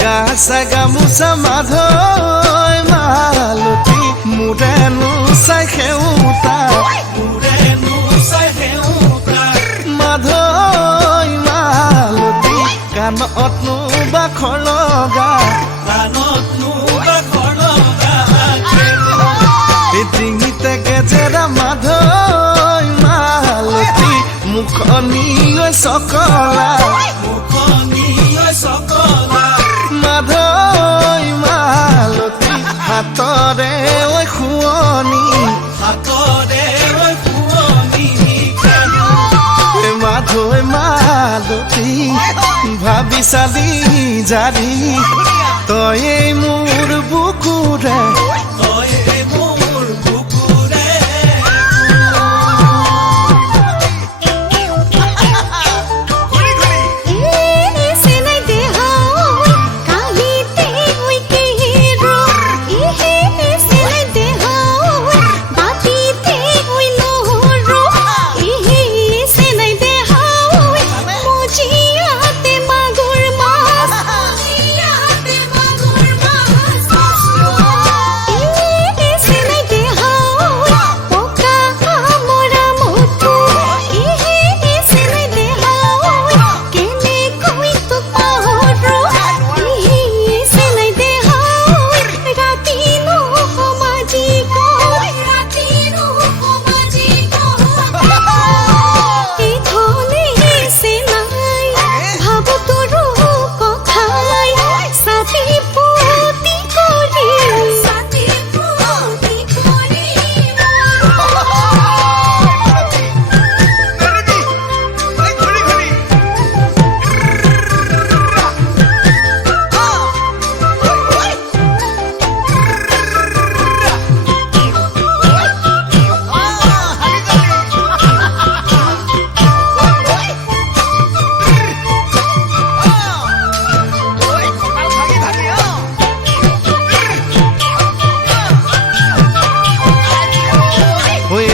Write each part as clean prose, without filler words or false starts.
গাছা গামোচা মাধৈ মালতী মোৰেনো চাই সেউতা মাধৈ মালতী কাণতনো বাখৰ লগা ডিঙিতে গেজেৰা মাধৈ মালতী মুখনি চকলা মাধৈ মালতী হাতৰে খুৱনি মাধৈ মালতী ভাবি চালি জাৰি তয়ে মোৰ বুকুৰে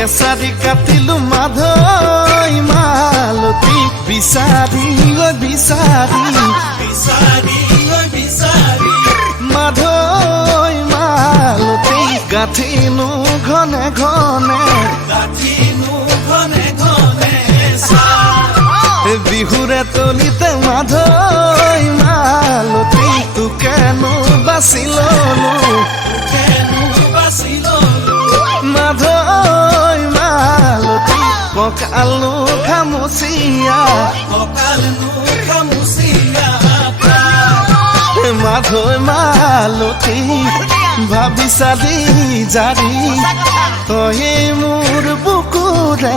চাৰি কাটিলো মাধৈ মালতী বিচাৰি মাধৈ মালতী গাঁঠিনো ঘনে ঘনে বিহুৰে তলিতে মাধৈ মালতী তোকেনো বাচি ললো মাধৈ মালতী কঁকালনো খামুচিয়া মাধৈ মালতী ভাবি চালি জাৰি তয়ে মোৰ বুকুৰে